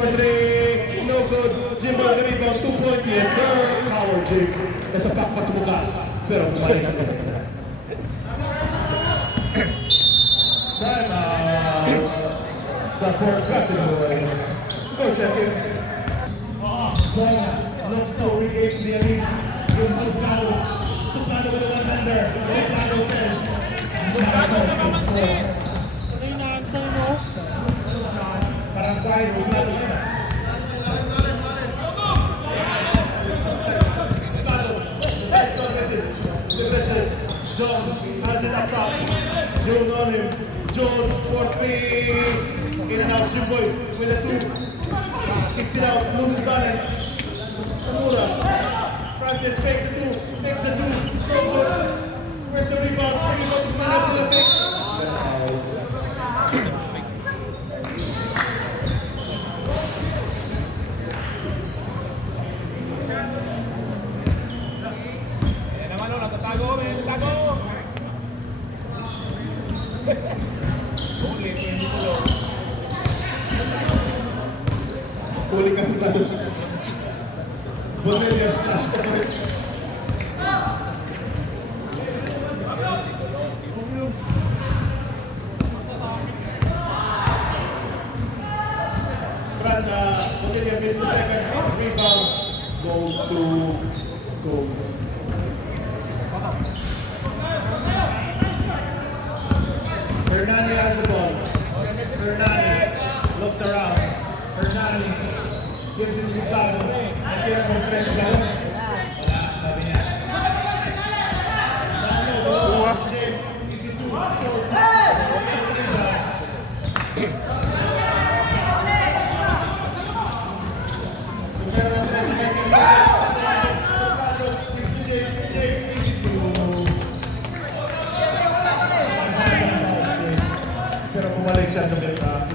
Three, no good. Jimbo, the rebound, 2 points. Yes, sir. Power, Jim. That's a pack pa sa mukha. Pero kumalis ka. Time out. The fourth category. Go check it. Zaya looks to regain the elite. Yung Tucano. Tucano with a one-hander. Tucano says. Parang tayo, Tucano na. John has it up top. John on him. John for three. In and out, Jimboy with a two. Kicks it out, loses balance. Samura. Francis takes the two. Takes the two. So good. Where's the rebound? Bring it up to Manila to the pick. Huli kasi tayo. Bonelias flash sa kulit. Branda, Bonelias is the second rebound. Goes to goal. Hernani has the ball. Hernani looks around. Hernani gives it to Pablo. Nakira mo tres ka. Wala, sabi niya. Pero bumalik siya sa beta.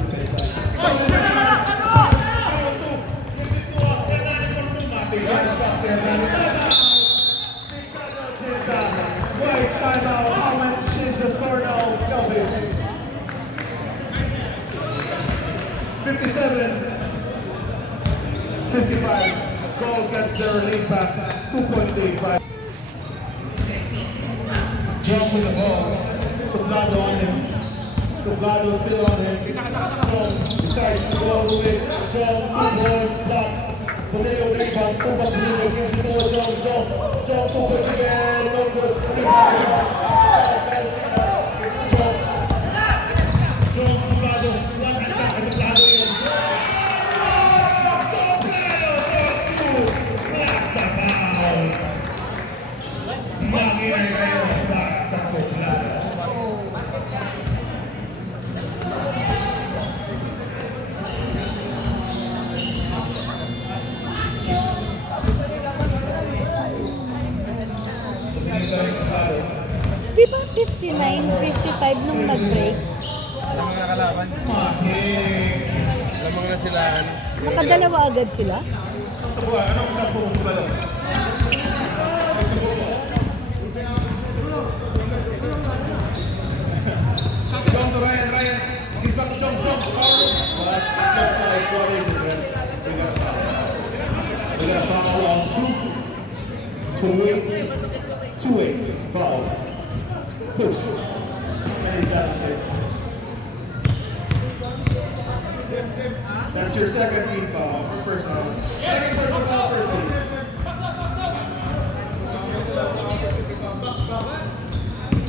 Goal gets their lead back, 2.35. Jump with the ball. Tublado on him. Tublado still on him. Strong decides to go with it. Strong, 2 balls, block. Bonillo rebound, 2 balls, Bonillo gives it to John. John, 2 balls again, no good. Rebound. John, Tublado, 1 attack, Tublado in. Di ba 59, 55 nung nag-break? Alam mo na kalaban. Alam mo na sila. Nakadalawa agad sila? Jump to Ryan, Ryan. He's back to jump. But just like what is it? We got a foul on 2-8 foul. Push. And he's got it. That's your second team foul. First foul.